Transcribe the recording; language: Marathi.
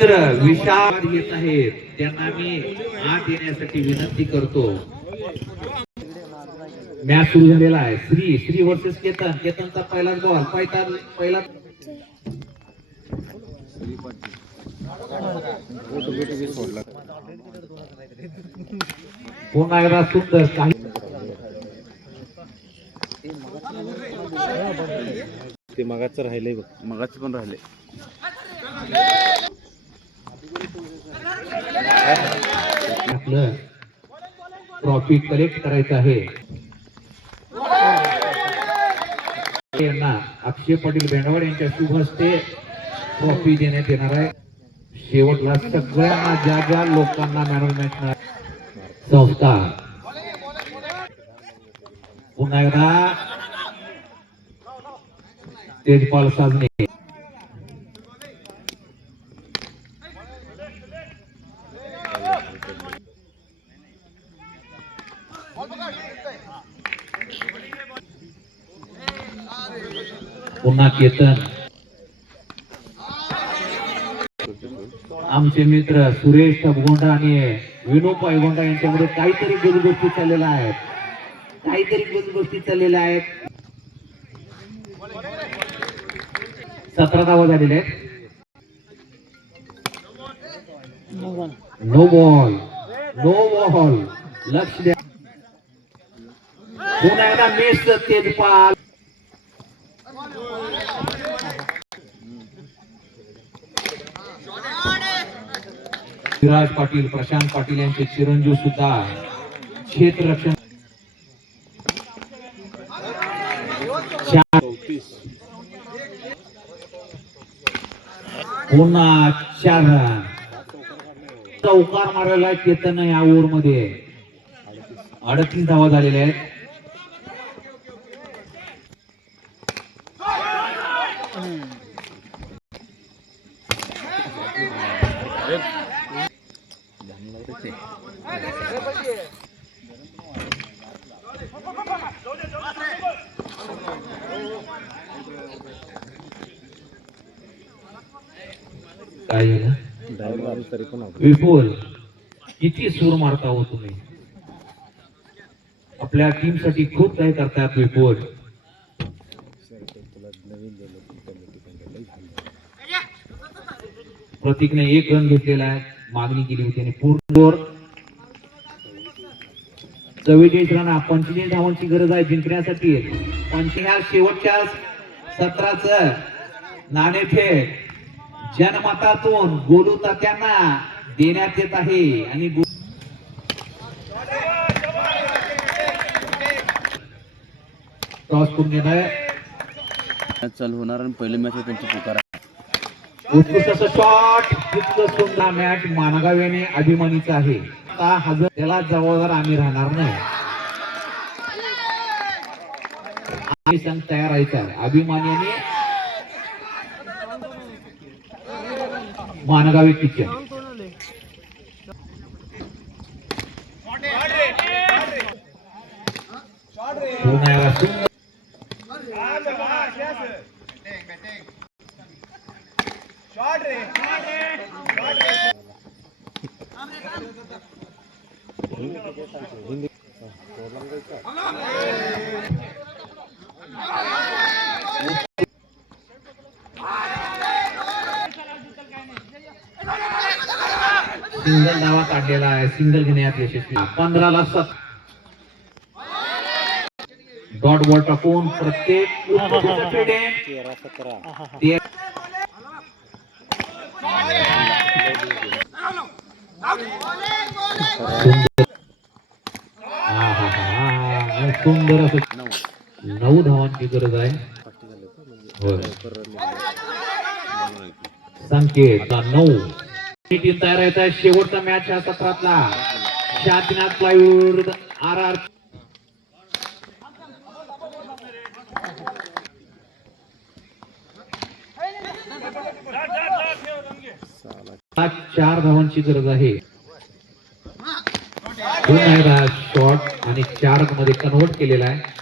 मित्र विशाल येत आहेत, त्यांना मी आत येण्यासाठी विनंती करतो. मॅच सुरू झालेला आहे. श्री वर्सेस केतन. केतनचा पहिलाच बॉल. पहिला पुन्हा एकदा सुंदर काही ते मगाचं राहिलंय बघ, मगाचं पण राहिले. आपलं ट्रॉफी कलेक्ट करायचं आहे. यांना अक्षय पाटील बेंडवाड यांच्या शुभ हस्ते ट्रॉफी देण्यात येणार आहे. शेवटला सगळ्यांना ज्या लोकांना मॅन ऑफ मॅच संस्था पुन्हा एकदा तेजपाल साजने. पुन्हा केतन. आमचे मित्र सुरेश तबगोंडा आणि विनू पायगोंडा यांच्यामध्ये काहीतरी गोष्टी चाललेल्या आहेत. 17 धावा झालेले आहेत. No ball. लक्ष द्या. पुन्हा एकदा मिस. तेजपाल विराज पाटील, प्रशांत पाटील यांचे चिरंजीव सुद्धा क्षेत्ररक्षण. पुन्हा 4 रन. चौकार मारायला आहे केतन या ओव्हर मध्ये. 38 धावा झालेल्या आहेत. काय झालं विपुल, किती सूर मारता हो तुम्ही. आपल्या टीम साठी खूप काही करतात विपुल. प्रतीकने 1 रन घेतलेला आहे. मागणी केली होती आणि पूर्ण 44 रन. 25 धावांची गरज आहे जिंकण्यासाठी. ह्या शेवटच्या सत्राचं नाणेफेक जनमतातून गोलू तात्यांना देण्यात येत आहे. आणि टॉस चालू होणार आणि पहिली मॅच त्यांची पुकार. उत्कृष्ट शॉट. इतकं सुंदर मॅच मानगाव याने अभिमानीचा आहे. त्याला जबाबदार आम्ही राहणार नाही. आम्ही संघ तयार राहायचा. अभिमानीने मानगावी किचन. सिंगल धावा काढलेला आहे. सिंगल घेण्यात यशस्वी. 15 ला 7 डॉट बॉल टाकून प्रत्येक सुंदर असं 9 धावांची गरज आहे. संकेत 9. टीम तयार आहे. शेवटचा मॅच ह्या सत्रातला. Shantinath plywood RR. चार धावांची गरज आहे. शॉट आणि 4 मध्ये कन्व्हर्ट केलेला आहे.